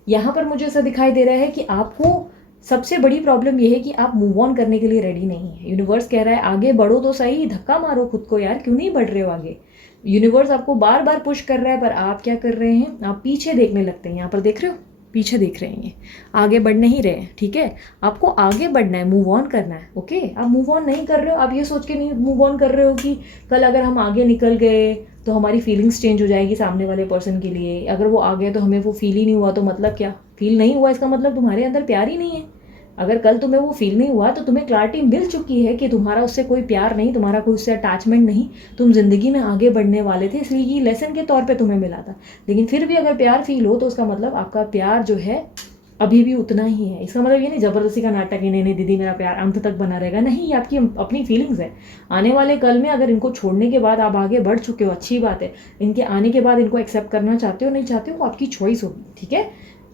यहाँ पर मुझे ऐसा दिखाई दे रहा है कि आपको सबसे बड़ी प्रॉब्लम यह है कि आप मूव ऑन करने के लिए रेडी नहीं है। यूनिवर्स कह रहा है आगे बढ़ो तो सही, धक्का मारो खुद को यार, क्यों नहीं बढ़ रहे हो आगे। यूनिवर्स आपको बार बार पुश कर रहा है, पर आप क्या कर रहे हैं, आप पीछे देखने लगते हैं। यहाँ पर देख रहे हो, पीछे देख रहे हैं, ये आगे बढ़ नहीं रहे हैं। ठीक है, आपको आगे बढ़ना है, मूव ऑन करना है। ओके, आप मूव ऑन नहीं कर रहे हो, आप ये सोच के नहीं मूव ऑन कर रहे हो कि कल अगर हम आगे निकल गए तो हमारी फीलिंग्स चेंज हो जाएगी सामने वाले पर्सन के लिए। अगर वो आ गए तो हमें वो फील ही नहीं हुआ, तो मतलब क्या, फील नहीं हुआ इसका मतलब तुम्हारे अंदर प्यार ही नहीं है। अगर कल तुम्हें वो फील नहीं हुआ तो तुम्हें क्लैरिटी मिल चुकी है कि तुम्हारा उससे कोई प्यार नहीं, तुम्हारा कोई उससे अटैचमेंट नहीं, तुम जिंदगी में आगे बढ़ने वाले थे, इसलिए ये लेसन के तौर पे तुम्हें मिला था। लेकिन फिर भी अगर प्यार फील हो तो उसका मतलब आपका प्यार जो है अभी भी उतना ही है। इसका मतलब ये नहीं जबरदस्ती का नाटक, नहीं नहीं दीदी मेरा प्यार अंत तक बना रहेगा, नहीं, ये आपकी अपनी फीलिंग्स है। आने वाले कल में अगर इनको छोड़ने के बाद आप आगे बढ़ चुके हो, अच्छी बात है। इनके आने के बाद इनको एक्सेप्ट करना चाहते हो नहीं चाहते हो, वो आपकी चॉइस होगी। ठीक है,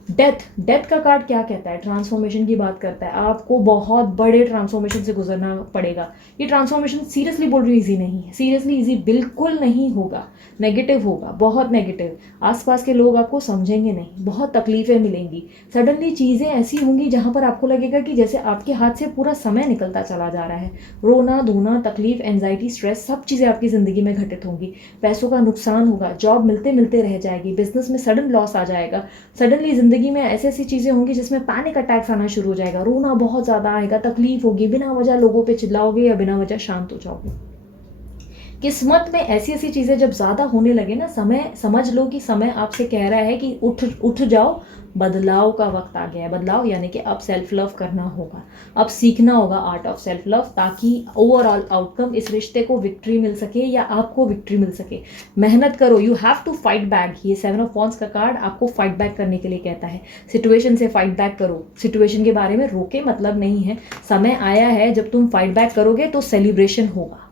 डेथ का कार्ड क्या कहता है, ट्रांसफॉर्मेशन की बात करता है। आपको बहुत बड़े ट्रांसफॉर्मेशन से गुजरना पड़ेगा। ये ट्रांसफॉर्मेशन सीरियसली बोल रही हूँ ईजी नहीं है, सीरियसली ईजी बिल्कुल नहीं होगा, नेगेटिव होगा, बहुत नेगेटिव। आसपास के लोग आपको समझेंगे नहीं, बहुत तकलीफें मिलेंगी। सडनली चीज़ें ऐसी होंगी जहाँ पर आपको लगेगा कि जैसे आपके हाथ से पूरा समय निकलता चला जा रहा है। रोना धोना, तकलीफ, एंजाइटी, स्ट्रेस, सब चीज़ें आपकी ज़िंदगी में घटित होंगी। पैसों का नुकसान होगा, जॉब मिलते मिलते रह जाएगी, बिजनेस में सडन लॉस आ जाएगा। सडनली ज़िंदगी में ऐसी ऐसी चीज़ें होंगी जिसमें पैनिक अटैक्स आना शुरू हो जाएगा, रोना बहुत ज़्यादा आएगा, तकलीफ होगी, बिना वजह लोगों पे चिल्लाओगे या बिना वजह शांत हो जाओगे। किस्मत में ऐसी ऐसी चीज़ें जब ज़्यादा होने लगे ना, समय समझ लो कि समय आपसे कह रहा है कि उठ जाओ, बदलाव का वक्त आ गया है। बदलाव यानी कि अब सेल्फ लव करना होगा, अब सीखना होगा आर्ट ऑफ सेल्फ लव, ताकि ओवरऑल आउटकम इस रिश्ते को विक्ट्री मिल सके या आपको विक्ट्री मिल सके। मेहनत करो, you have to fight back. ये 7 ऑफ वॉन्ड्स का कार्ड आपको फाइट बैक करने के लिए कहता है। सिचुएशन से फाइट बैक करो, सिचुएशन के बारे में रोके मतलब नहीं है। समय आया है जब तुम फाइट बैक करोगे तो सेलिब्रेशन होगा,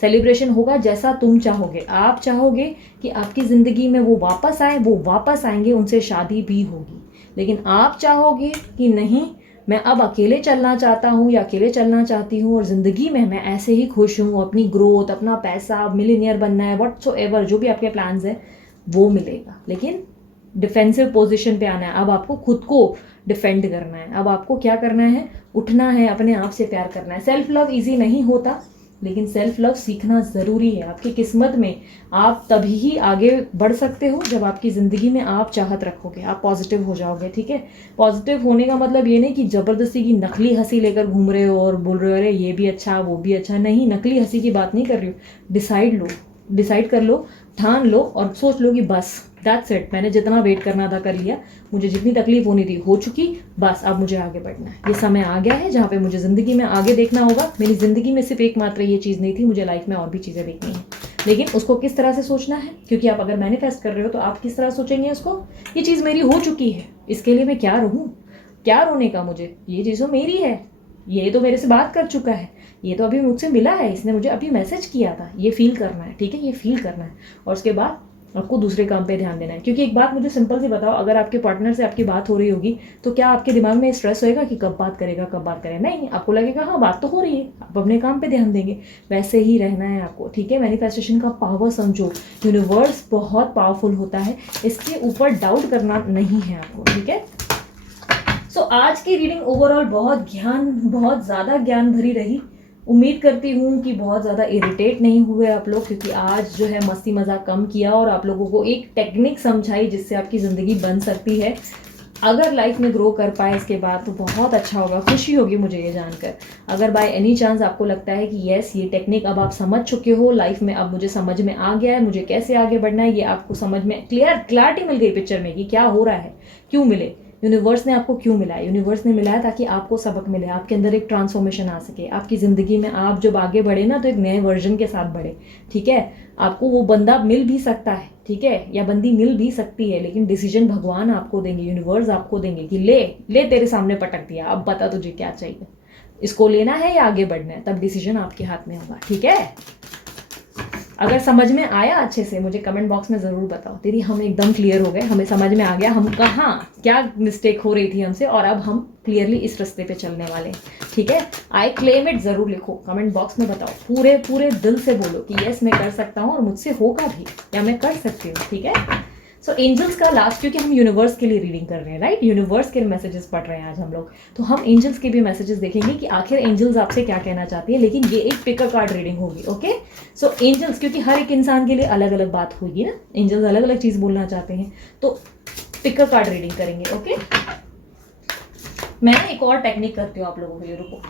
सेलिब्रेशन होगा जैसा तुम चाहोगे। आप चाहोगे कि आपकी ज़िंदगी में वो वापस आए, वो वापस आएंगे, उनसे शादी भी होगी। लेकिन आप चाहोगे कि नहीं, मैं अब अकेले चलना चाहता हूँ या अकेले चलना चाहती हूँ और ज़िंदगी में मैं ऐसे ही खुश हूँ, अपनी ग्रोथ, अपना पैसा, मिलीनियर बनना है, व्हाटसोएवर जो भी आपके प्लान्स हैं वो मिलेगा। लेकिन डिफेंसिव पोजीशन पे आना है, अब आपको खुद को डिफेंड करना है। अब आपको क्या करना है, उठना है, अपने आप से प्यार करना है। सेल्फ लव ईजी नहीं होता, लेकिन सेल्फ लव सीखना ज़रूरी है। आपकी किस्मत में आप तभी ही आगे बढ़ सकते हो जब आपकी ज़िंदगी में आप चाहत रखोगे, आप पॉजिटिव हो जाओगे। ठीक है, पॉजिटिव होने का मतलब ये नहीं कि ज़बरदस्ती की नकली हंसी लेकर घूम रहे हो और बोल रहे हो अरे ये भी अच्छा वो भी अच्छा। नहीं, नकली हंसी की बात नहीं कर रही हूँ। डिसाइड कर लो, ठान लो और सोच लो कि बस दैट्स इट, मैंने जितना वेट करना था कर लिया, मुझे जितनी तकलीफ होनी थी हो चुकी, बस अब मुझे आगे बढ़ना है। ये समय आ गया है जहाँ पे मुझे ज़िंदगी में आगे देखना होगा। मेरी ज़िंदगी में सिर्फ एकमात्र ये चीज़ नहीं थी, मुझे लाइफ में और भी चीज़ें देखनी है। लेकिन उसको किस तरह से सोचना है, क्योंकि आप अगर मैनिफेस्ट कर रहे हो तो आप किस तरह सोचेंगे उसको, ये चीज़ मेरी हो चुकी है, इसके लिए मैं क्या रहूँ, क्या रोने का मुझे, ये चीज़ तो मेरी है, ये तो मेरे से बात कर चुका है, ये तो अभी मुझसे मिला है, इसने मुझे अभी मैसेज किया था, ये फील करना है। ठीक है, ये फील करना है और उसके बाद आपको दूसरे काम पे ध्यान देना है। क्योंकि एक बात मुझे सिंपल सी बताओ, अगर आपके पार्टनर से आपकी बात हो रही होगी तो क्या आपके दिमाग में स्ट्रेस होएगा कि कब बात करेगा कब बात करेगा? नहीं, आपको लगेगा हाँ बात तो हो रही है, आप अपने काम पे ध्यान देंगे। वैसे ही रहना है आपको। ठीक है, मैनिफेस्टेशन का पावर समझो, यूनिवर्स बहुत पावरफुल होता है, इसके ऊपर डाउट करना नहीं है आपको। ठीक है, सो आज की रीडिंग ओवरऑल बहुत ज़्यादा ज्ञान भरी रही। उम्मीद करती हूँ कि बहुत ज़्यादा इरिटेट नहीं हुए आप लोग, क्योंकि आज जो है मस्ती मजाक कम किया और आप लोगों को एक टेक्निक समझाई जिससे आपकी ज़िंदगी बन सकती है। अगर लाइफ में ग्रो कर पाए इसके बाद तो बहुत अच्छा होगा, खुशी होगी मुझे ये जानकर। अगर बाय एनी चांस आपको लगता है कि यस ये टेक्निक अब आप समझ चुके हो लाइफ में, अब मुझे समझ में आ गया है मुझे कैसे आगे बढ़ना है, ये आपको समझ में क्लियरिटी मिल गई पिक्चर में कि क्या हो रहा है, क्यों मिले, यूनिवर्स ने आपको क्यों मिला है? यूनिवर्स ने मिला है ताकि आपको सबक मिले, आपके अंदर एक ट्रांसफॉर्मेशन आ सके, आपकी ज़िंदगी में आप जब आगे बढ़े ना तो एक नए वर्जन के साथ बढ़े, ठीक है? आपको वो बंदा मिल भी सकता है, ठीक है, या बंदी मिल भी सकती है, लेकिन डिसीजन भगवान आपको देंगे, यूनिवर्स आपको देंगे कि ले ले तेरे सामने पटक दिया, अब बता तुझे क्या चाहिए, इसको लेना है या आगे बढ़ना है, तब डिसीजन आपके हाथ में होगा, ठीक है? अगर समझ में आया अच्छे से मुझे कमेंट बॉक्स में ज़रूर बताओ। दीदी हम एकदम क्लियर हो गए, हमें समझ में आ गया हम कहाँ क्या मिस्टेक हो रही थी हमसे, और अब हम क्लियरली इस रास्ते पे चलने वाले हैं, ठीक है? आई क्लेम इट ज़रूर लिखो, कमेंट बॉक्स में बताओ, पूरे पूरे दिल से बोलो कि यस मैं कर सकता हूँ और मुझसे होगा भी, या मैं कर सकती हूँ, ठीक है? सो एंजल्स का लास्ट, क्योंकि हम यूनिवर्स के लिए रीडिंग कर रहे हैं, राइट? यूनिवर्स के मैसेजेस पढ़ रहे हैं आज हम लोग, तो हम एंजल्स के भी मैसेजेस देखेंगे कि आखिर एंजल्स आपसे क्या कहना चाहती है, लेकिन ये एक पिक अ कार्ड रीडिंग होगी, ओके? सो एंजल्स, क्योंकि हर एक इंसान के लिए अलग अलग बात होगी ना, एंजल्स अलग अलग चीज़ बोलना चाहते हैं, तो पिक अ कार्ड रीडिंग करेंगे, ओके? मैं एक और टेक्निक करती हूँ आप लोगों के लिए, रुको,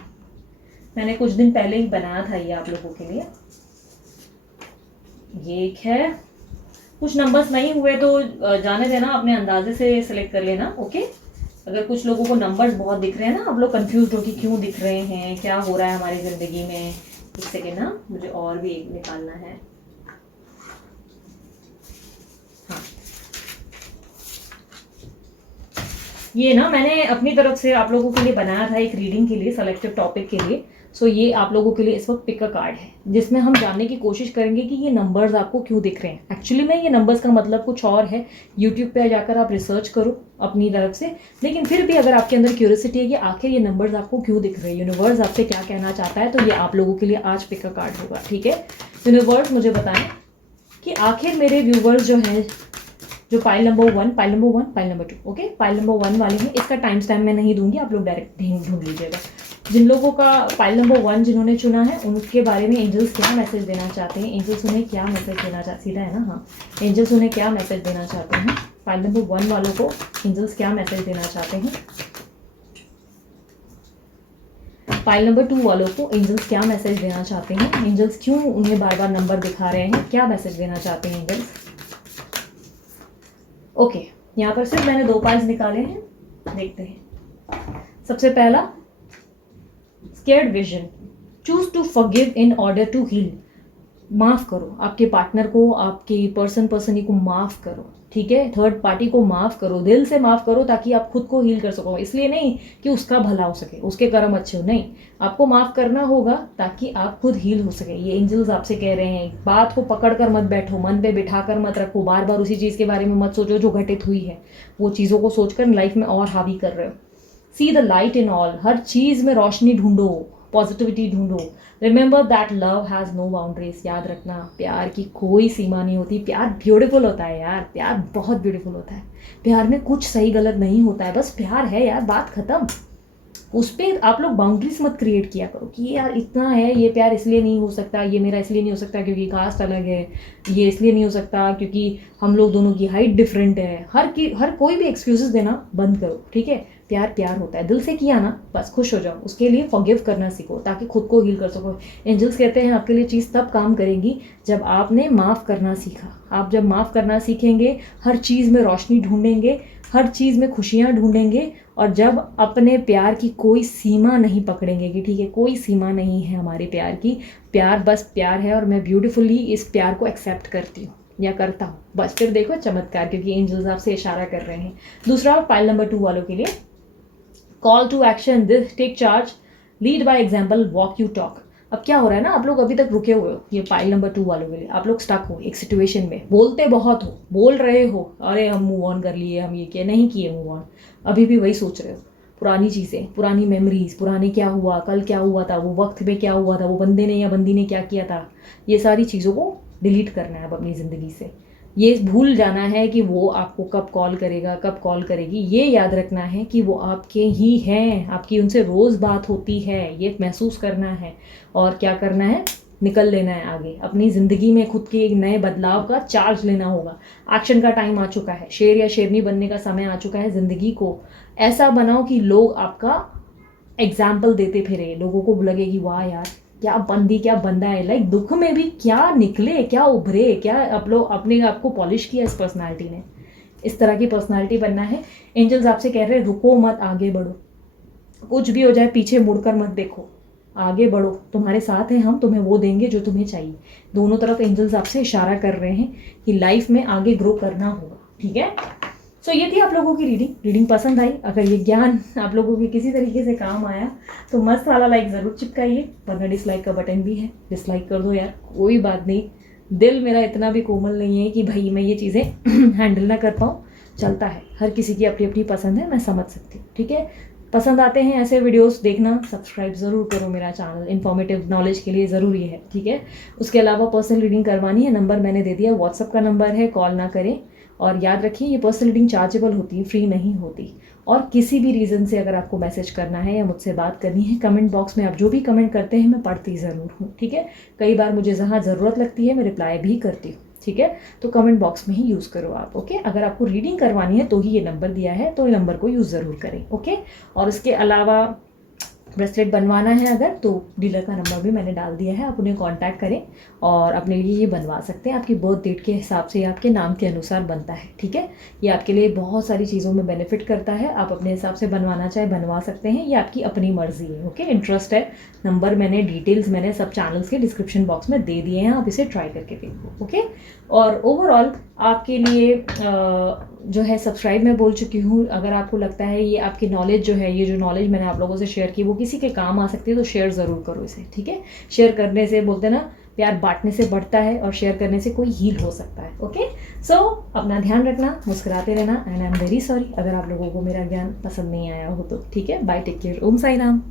मैंने कुछ दिन पहले ही बनाया था ये आप लोगों के लिए, ये एक है, कुछ नंबर्स नहीं हुए तो जाने देना, अपने अंदाजे से सिलेक्ट कर लेना, ओके? अगर कुछ लोगों को नंबर्स बहुत दिख रहे हैं ना, आप लोग कंफ्यूज हो कि क्यों दिख रहे हैं, क्या हो रहा है हमारी ज़िंदगी में, एक सेकेंड ना, मुझे और भी एक निकालना है। हाँ, ये ना मैंने अपनी तरफ से आप लोगों के लिए बनाया था एक रीडिंग के लिए, सेलेक्टिव टॉपिक के लिए। सो ये आप लोगों के लिए इस वक्त पिक अ कार्ड है, जिसमें हम जानने की कोशिश करेंगे कि ये नंबर्स आपको क्यों दिख रहे हैं। एक्चुअली में ये नंबर्स का मतलब कुछ और है, यूट्यूब पे जाकर आप रिसर्च करो अपनी तरफ से, लेकिन फिर भी अगर आपके अंदर क्यूरियोसिटी है कि आखिर ये नंबर्स आपको क्यों दिख रहे हैं, यूनिवर्स आपसे क्या कहना चाहता है, तो ये आप लोगों के लिए आज पिक अ कार्ड होगा, ठीक है? यूनिवर्स मुझे बताएं कि आखिर मेरे व्यूवर्स जो हैं, जो pile number 1, pile number 1, pile number 2, okay, pile number 1 वाले हैं, इसका टाइम स्टैम्प मैं नहीं दूंगी, आप लोग डायरेक्ट ढूंढ लीजिएगा। जिन लोगों का पाइल नंबर 1 जिन्होंने चुना है, उनके बारे में एंजल्स क्या मैसेज देना चाहते हैं, एंजल्स उन्हें क्या मैसेज देना चाहते, सीधा है ना, हाँ, एंजल्स उन्हें क्या मैसेज देना चाहते हैं, पाइल नंबर 1 वालों को एंजल्स क्या मैसेज देना चाहते हैं, पाइल नंबर 2 वालों को एंजल्स क्या मैसेज देना चाहते हैं, एंजल्स क्यों उन्हें बार बार नंबर दिखा रहे हैं, क्या मैसेज देना चाहते हैं एंजल्स, ओके? यहाँ पर सिर्फ मैंने 2 पाइल्स निकाले हैं, देखते हैं। सबसे पहला, scared vision, choose to forgive in order to heal, माफ़ करो, आपके पार्टनर को, आपकी पर्सन को माफ़ करो, ठीक है? थर्ड पार्टी को माफ़ करो, दिल से माफ़ करो, ताकि आप खुद को हील कर सको। इसलिए नहीं कि उसका भला हो सके, उसके कर्म अच्छे हो, नहीं, आपको माफ़ करना होगा ताकि आप खुद हील हो सके। ये एंजल्स आपसे कह रहे हैं, बात को पकड़ कर मत बैठो, मन पे बिठा कर मत रखो, बार बार उसी चीज़ के बारे में मत सोचो जो घटित हुई है, वो चीज़ों को सोचकर लाइफ में और हावी कर रहे हो। See the light in all, हर चीज़ में रोशनी ढूंढो, पॉजिटिविटी ढूंढो। Remember that love has no boundaries, याद रखना प्यार की कोई सीमा नहीं होती, प्यार ब्यूटीफुल होता है यार, प्यार बहुत ब्यूटीफुल होता है, प्यार में कुछ सही गलत नहीं होता है, बस प्यार है यार, बात खत्म। उस पर आप लोग बाउंड्रीज मत क्रिएट किया करो कि ये यार इतना है, ये प्यार इसलिए नहीं हो सकता, ये मेरा इसलिए नहीं हो सकता क्योंकि कास्ट अलग है, ये इसलिए नहीं हो सकता क्योंकि हम लोग दोनों की हाइट डिफरेंट है, हर कोई भी एक्सक्यूजेस देना बंद करो, ठीक है? प्यार प्यार होता है, दिल से किया ना, बस खुश हो जाओ, उसके लिए फॉरगिव करना सीखो ताकि खुद को हील कर सको। एंजल्स कहते हैं आपके लिए चीज़ तब काम करेगी जब आपने माफ़ करना सीखा। आप जब माफ़ करना सीखेंगे, हर चीज़ में रोशनी ढूंढेंगे, हर चीज़ में खुशियाँ ढूंढेंगे, और जब अपने प्यार की कोई सीमा नहीं पकड़ेंगे कि ठीक है कोई सीमा नहीं है हमारे प्यार की, प्यार बस प्यार है और मैं ब्यूटीफुली इस प्यार को एक्सेप्ट करती हूँ या करता हूँ, बस फिर देखो चमत्कार, क्योंकि एंजल्स आपसे इशारा कर रहे हैं। दूसरा, पाइल नंबर 2 वालों के लिए, call to action, this take charge, lead by example, walk you talk. अब क्या हो रहा है ना, आप लोग अभी तक रुके हुए हो, ये पाइल नंबर 2 वालों के लिए, आप लोग स्टक हो एक सिचुएशन में, बोलते बहुत हो, बोल रहे हो अरे हम मूव ऑन कर लिए, हम ये किए, नहीं किए मूव ऑन, अभी भी वही सोच रहे हो, पुरानी चीज़ें, पुरानी मेमोरीज, पुराने क्या हुआ, कल क्या हुआ था, वो वक्त में क्या हुआ था, वो बंदे ने या बंदी ने क्या किया था, ये सारी चीज़ों को डिलीट करना है अब अपनी ज़िंदगी से। ये भूल जाना है कि वो आपको कब कॉल करेगा, कब कॉल करेगी, ये याद रखना है कि वो आपके ही हैं, आपकी उनसे रोज़ बात होती है, ये महसूस करना है, और क्या करना है, निकल लेना है आगे अपनी ज़िंदगी में, खुद के एक नए बदलाव का चार्ज लेना होगा। एक्शन का टाइम आ चुका है, शेर या शेरनी बनने का समय आ चुका है। ज़िंदगी को ऐसा बनाओ कि लोग आपका एग्जाम्पल देते फिरे, लोगों को लगे कि वाह यार क्या बंदी, क्या बंदा है, लाइक दुख में भी क्या निकले, क्या उभरे, क्या आप लोग अपने आप को पॉलिश किया इस पर्सनालिटी ने। इस तरह की पर्सनालिटी बनना है। एंजल्स आपसे कह रहे हैं रुको मत, आगे बढ़ो, कुछ भी हो जाए पीछे मुड़कर मत देखो, आगे बढ़ो, तुम्हारे साथ हैं हम, तुम्हें वो देंगे जो तुम्हें चाहिए। दोनों तरफ एंजल्स आपसे इशारा कर रहे हैं कि लाइफ में आगे ग्रो करना होगा, ठीक है। सो ये थी आप लोगों की रीडिंग पसंद आई, अगर ये ज्ञान आप लोगों के किसी तरीके से काम आया तो मस्त वाला लाइक ज़रूर चिपकाइए, वरना डिसलाइक का बटन भी है, डिसलाइक कर दो यार, कोई बात नहीं। दिल मेरा इतना भी कोमल नहीं है कि भाई मैं ये चीज़ें हैंडल ना कर पाऊँ, चलता है, हर किसी की अपनी अपनी पसंद है, मैं समझ सकती हूँ, ठीक है। पसंद आते हैं ऐसे वीडियोस देखना, सब्सक्राइब ज़रूर करो मेरा चैनल, इन्फॉर्मेटिव नॉलेज के लिए ज़रूरी है, ठीक है। उसके अलावा पर्सनल रीडिंग करवानी है, नंबर मैंने दे दिया, व्हाट्सअप का नंबर है, कॉल ना करें। और याद रखिए ये पर्सनल रीडिंग चार्जेबल होती है, फ्री नहीं होती। और किसी भी रीज़न से अगर आपको मैसेज करना है या मुझसे बात करनी है, कमेंट बॉक्स में आप जो भी कमेंट करते हैं मैं पढ़ती ज़रूर हूँ, ठीक है। कई बार मुझे जहाँ ज़रूरत लगती है मैं रिप्लाई भी करती हूँ, ठीक है। तो कमेंट बॉक्स में ही यूज़ करो आप, ओके। अगर आपको रीडिंग करवानी है तो ही ये नंबर दिया है, तो ये नंबर को यूज़ ज़रूर करें, ओके। और इसके अलावा ब्रेसलेट बनवाना है अगर, तो डीलर का नंबर भी मैंने डाल दिया है, आप उन्हें कांटेक्ट करें और अपने लिए ये बनवा सकते हैं। आपकी बर्थ डेट के हिसाब से, आपके नाम के अनुसार बनता है, ठीक है। ये आपके लिए बहुत सारी चीज़ों में बेनिफिट करता है, आप अपने हिसाब से बनवाना चाहे बनवा सकते हैं, ये आपकी अपनी मर्जी है, ओके। इंटरेस्ट है, नंबर मैंने, डिटेल्स मैंने सब चैनल्स के डिस्क्रिप्शन बॉक्स में दे दिए हैं, आप इसे ट्राई करके देखो, ओके। और ओवरऑल आपके लिए जो है सब्सक्राइब मैं बोल चुकी हूँ, अगर आपको लगता है ये आपकी नॉलेज जो है, ये जो नॉलेज मैंने आप लोगों से शेयर की वो किसी के काम आ सकती है, तो शेयर ज़रूर करो इसे, ठीक है। शेयर करने से, बोलते ना प्यार बांटने से बढ़ता है, और शेयर करने से कोई हील हो सकता है, ओके। सो अपना ध्यान रखना, मुस्कुराते रहना, and I am very sorry अगर आप लोगों को मेरा ज्ञान पसंद नहीं आया हो तो, ठीक है। बाय, टेक केयर, ओम साई राम।